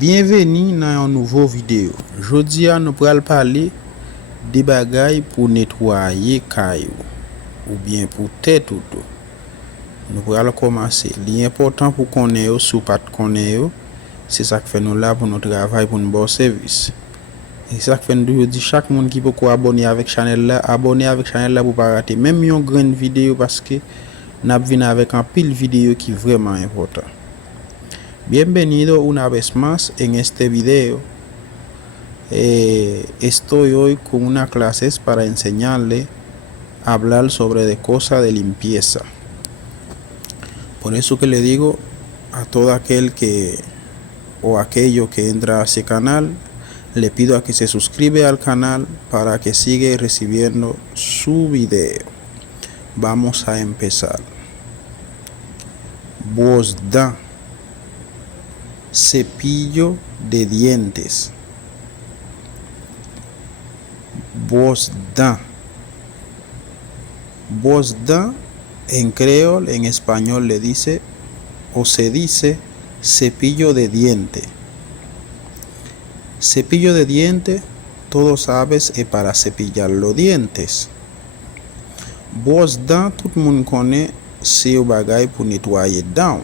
Bienvenue dans une nouvelle vidéo. Aujourd'hui, nous allons parler des bagailles pour nettoyer caillou ou bien pour tête tout. Nous allons commencer. L'important pour qu'on ait sous pas qu'on ait, c'est ça que fait nous là pour notre travail pour un bon service. Et ça que fait nous dit chaque monde qui peut abonner avec channel là, abonner avec channel là pour pas rater même une grande vidéo parce que nous venons avec un pile vidéo qui est vraiment important. Bienvenido una vez más en este video. Estoy hoy con una clase para enseñarle a hablar sobre de cosas de limpieza. Por eso que le digo a todo aquel que o aquello que entra a ese canal, le pido a que se suscribe al canal para que siga recibiendo su video. Vamos a empezar. Brosse dents. Cepillo de dientes. Brosse dents. Brosse dents en creol, en español le dice o se dice cepillo de diente. Cepillo de diente, todos sabes, es para cepillar los dientes. Brosse dents, tout le monde connaît, c'est un bagage pour nettoyer dents.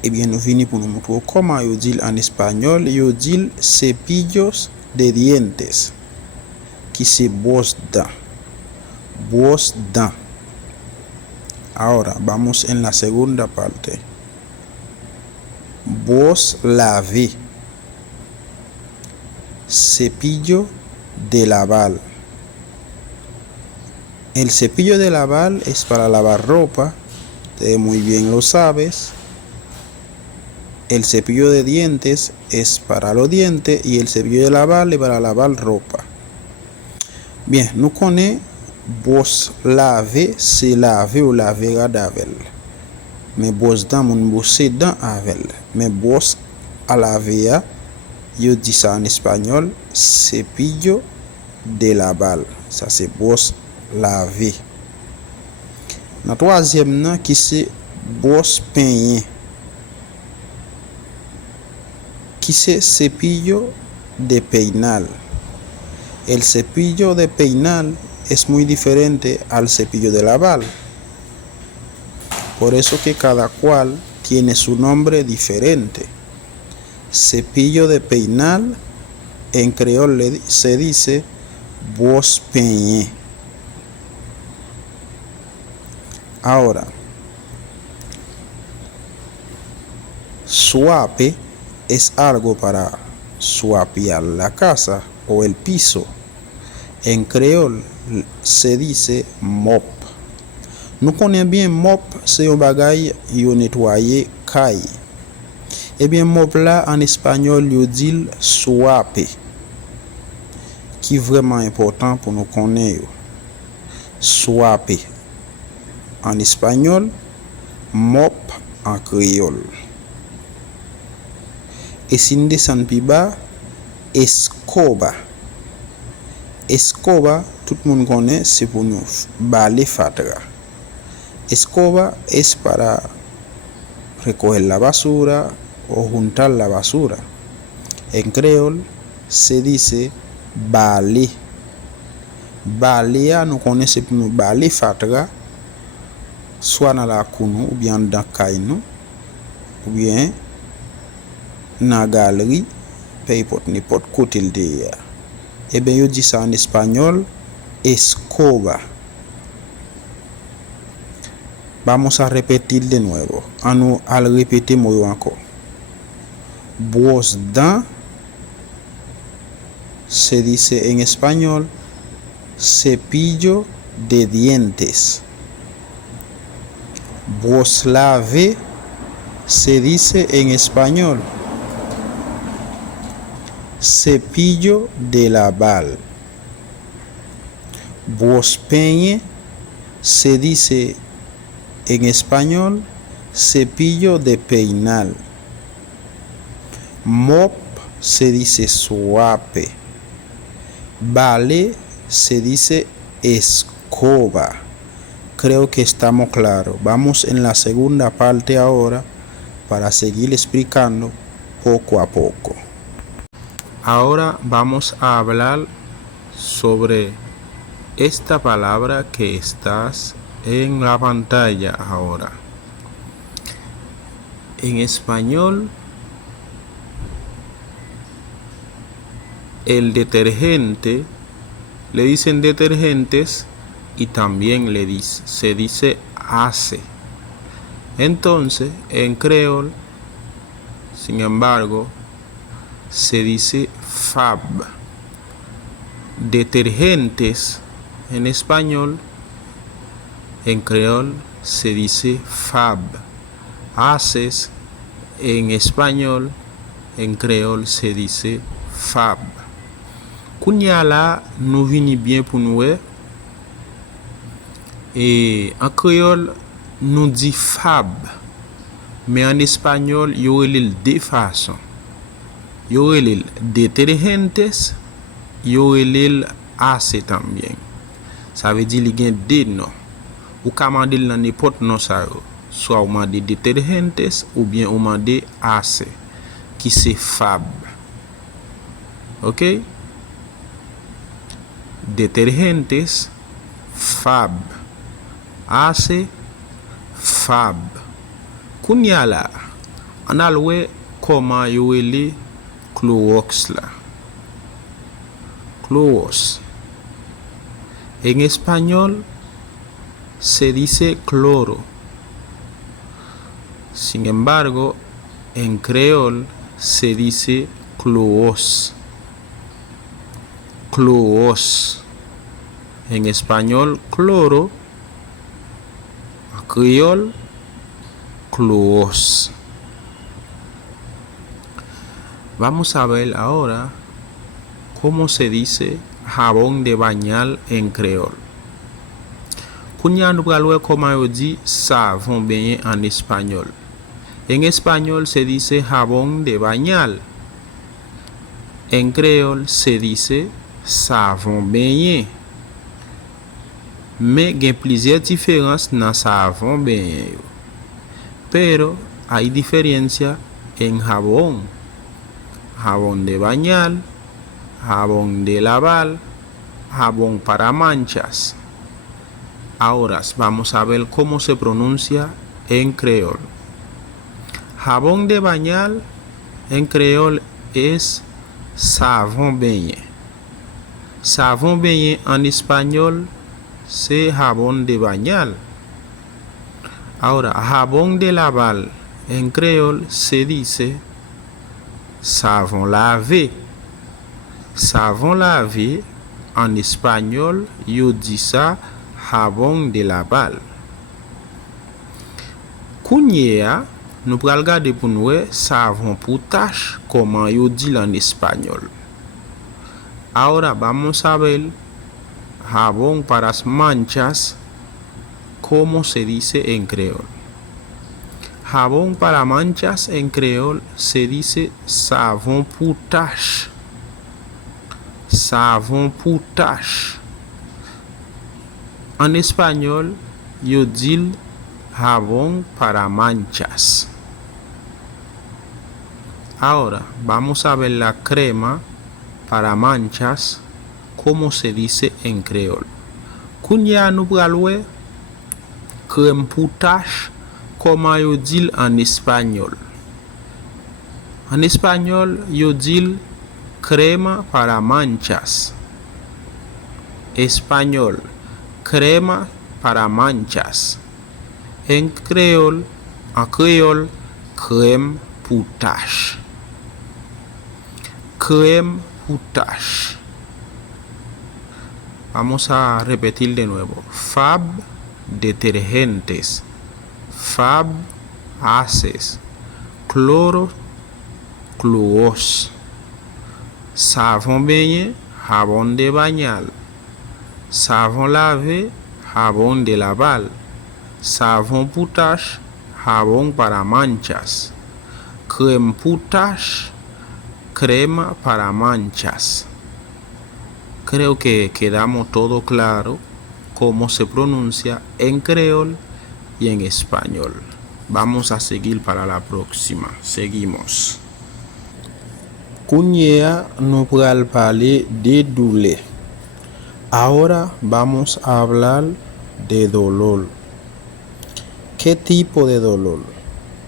Eh bien, nous venons pour nous montrer comment yo dit en espagnol, yo dit cepillos de dientes, qui c'est brosse dents. Brosse dents. Ahora, vamos en la segunda parte. Brosse laver. Cepillo de lavar. El cepillo de lavar es para lavar ropa, muy bien lo sabes. El cepillo de dientes es para los dientes y el cepillo de lavar es para lavar ropa. Bien, nous connaissons brosse laver, c'est laver ou laver avec. Mais brosse dents, mon brosse dents avec. Mais brosse à laver, yo dit ça en espagnol, cepillo de lavar. Ça c'est brosse laver. La troisième qui c'est brosse peigner. Qui c'est cepillo de peinar. El cepillo de peinar es muy diferente al cepillo de lavar. Por eso que cada cual tiene su nombre diferente. Cepillo de peinar en creol se dice brosse peigner. Ahora, suape es algo para suapear la casa o el piso. En creol se dice mop. Nous connaissons bien mop, c'est un bagage yo nettoyer caille. Eh bien mop là en espagnol yo dit suape, qui est vraiment important pour nous connaître. Suape en espagnol, mop en créole. Et si nous descendons plus bas, escoba. Escoba, tout le monde connaît, c'est pour nous balayer fatra. Escoba es para recoger la basura o juntar la basura. En creol se dice balai. Balai, nous connaissons pour nous balayer fatra, soit dans la cour ou bien dans la caille ou bien dans la galerie, peu n'importe côté le derrière. Eh bien, yo dit ça en espagnol, escoba. Vamos a repetir de nuevo. Al repetir muy encore. Brosse dents se dice en español cepillo de dientes. Brosse laver se dice en español cepillo de lavar. Brosse peigner se dice en español cepillo de peinar. Mop se dice suape. Balai se dice escoba. Creo que estamos claros. Vamos en la segunda parte ahora para seguir explicando poco a poco. Ahora vamos a hablar sobre esta palabra que estás en la pantalla ahora. En español, el detergente, le dicen detergentes y también se dice hace. Entonces, en creol, sin embargo, se dice fab. Detergentes en español, en creol se dice fab. Haces en español, en creol se dice fab. Kounya nous vini bien pour nous et en créole nous dit fab, mais en espagnol il y aurait deux façons. Il y aurait les detergentes, il y aurait les hace también. Ça veut dire qu'il y a deux noms. Ou commande dans n'importe nom ça, soit on mande detergentes ou bien on mande hace, qui c'est fab. Ok? Detergentes, fab. Hace, fab. Kounya la, on a loué comment yo ele Clorox la. Clorox. En español se dice cloro. Sin embargo, en creol se dice Clorox. Clorox. En español, cloro. En creol, Clorox. Vamos a ver ahora cómo se dice jabón de bañar en creol. Kounya nou pral wè comment yo dit savon baigné en espagnol. En espagnol se dice jabón de bañar. En creol se dice savon baigné. Mais gen plusieurs différences dans savon baigné yo. Pero hay diferencia en jabón. Jabón de bañar, jabón de lavar, jabón para manchas. Ahora vamos a ver cómo se pronuncia en creol. Jabón de bañar en creol es savon baigné. Savon baigné en español c'est jabón de bañar. Ahora, jabón de lavar en creol se dice savon lavé. Savon lavé en espagnol, yo dit ça jabón de lavar. Kounya, nous pral regarder pour nous savon pour tache, comment yo dit en espagnol. Ahora vamos a ver jabón para manchas, cómo se dice en creol. Jabón para manchas en creol se dice savon pour tache. Savon pour tache. En español, yo dit jabón para manchas. Ahora vamos a ver la crema para manchas, cómo se dice en creol. Kounya nou pral wè crème pour tache, comment yo dit en espagnol. En espagnol, yo dit crema para manchas. Español, crema para manchas. En creol, crème pour tache. Crème pour tache. Vamos a repetir de nuevo. Fab, detergentes. Fab, haces. Cloro, Clorox. Savon baigné, jabón de bañar. Savon lavé, jabón de lavar. Savon pour tache, jabón para manchas. Crème pour tache, crema para manchas. Creo que quedamos todo claro cómo se pronuncia en creol y en español. Vamos a seguir para la próxima. Seguimos. Cuñea no pral parler de douleur. Ahora vamos a hablar de dolor. ¿Qué tipo de dolor?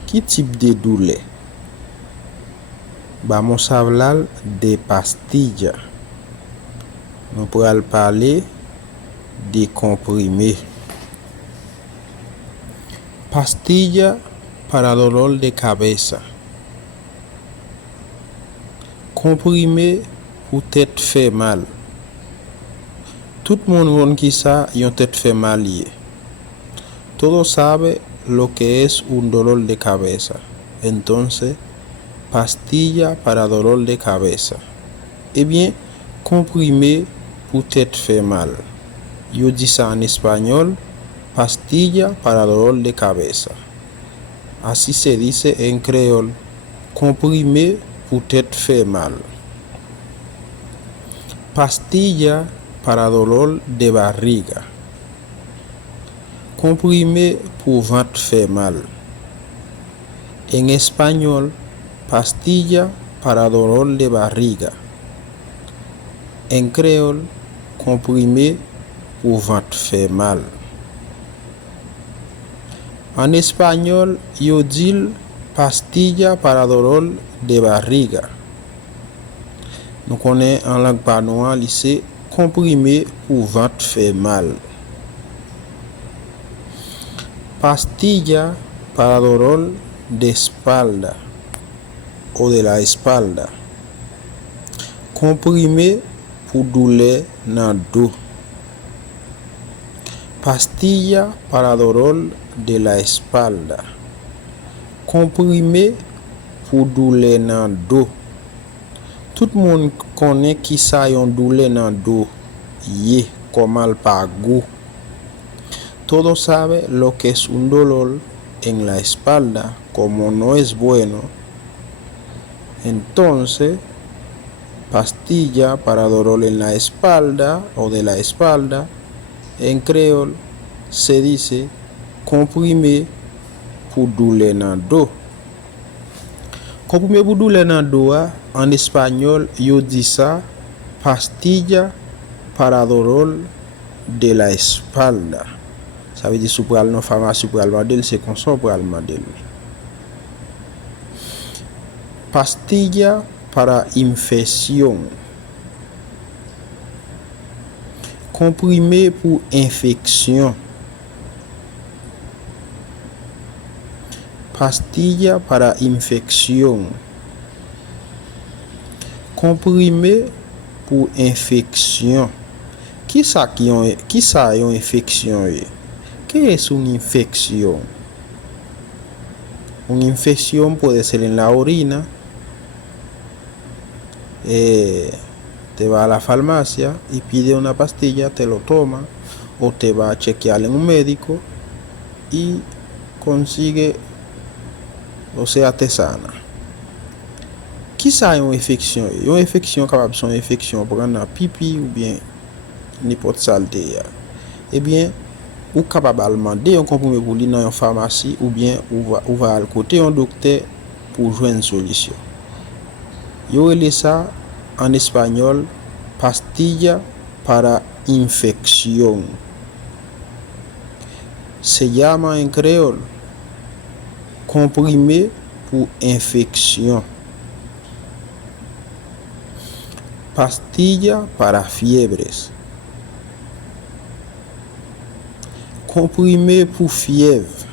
¿Qué tipo de douleur? Vamos a hablar de pastilla. No pral parler de comprimé. Pastilla para dolor de cabeza. Comprimé pour tête fait mal. Tout le monde quizá yon tête fait mal. Todos saben lo que es un dolor de cabeza. Entonces, pastilla para dolor de cabeza. Eh bien, comprimé pour tête fait mal. Yo dis ça en español, pastilla para dolor de cabeza. Así se dice en creol, comprimé pour tête fait mal. Pastilla para dolor de barriga. Comprimé pour ventre fait mal. En español, pastilla para dolor de barriga. En creol, comprimé pour ventre fait mal. En español, yo dis pastilla para dolor de barriga. Nous connaissons en langue panois, c'est comprimé pour ventre fait mal. Pastilla para dolor de espalda o de la espalda. Comprimé pour douleur dans le dos. Pastilla para dolor de la espalda. Comprimé pour douleur dans le dos. Tout le monde connaît qui ça yon douleur dans le dos. Comme al pago. Todos saben lo que es un dolor en la espalda, como no es bueno. Entonces, pastilla para dolor en la espalda o de la espalda, en creol se dice comprimé pour douleur dans le dos. Comprimé pour douleur dans le dos, en espagnol, yo dit ça, pastilla para dolor de la espalda. Ça veut dire, si vous allez dans la pharmacie pour aller modèle, c'est comme ça pour aller modèle. Pastilla para infección. Comprimé pour infection. Pastilla para infección. Comprimé pour infection. Qui ça yon infection? ¿Qué es una infección? Una infección puede ser en la orina. Te va a la farmacia y pide una pastilla, te lo toma, o te va a chequear en un médico y consigue, o sea, te sana. Quizá hay una infección. Une infection capable son infection pour un pipi ou bien n'importe saleté. Eh bien, ou capable demander un comprimé pour lui dans une pharmacie ou bien ou va à côté un docteur pour joindre une solution. Yo relé ça en espagnol pastilla para infección. Se llama en creol comprimé pour infección. Pastilla para fiebres. Comprimé pour fièvre.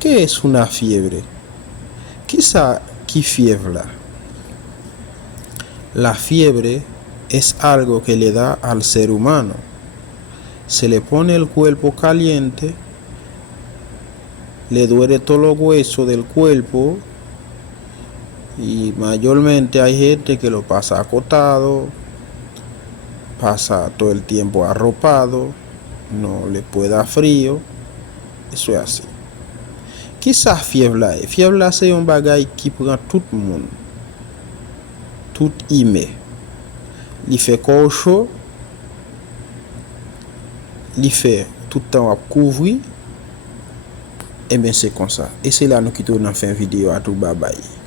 ¿Qué es una fiebre? ¿Qué fiebre la? La fiebre es algo que le da al ser humano. Se le pone el cuerpo caliente, le duele todos los huesos del cuerpo y mayormente hay gente que lo pasa acostado, pasa todo el tiempo arropado, no le puede dar frío. Eso es así. Quizás fiebre es? Fiebre c'est un bagay qui prend tout le monde. Tout humain. Il fait corps chaud. Il fait tout le temps à couvrir. Et bien c'est comme ça. Et c'est là nous quittons dans fin vidéo. À tout bye bye.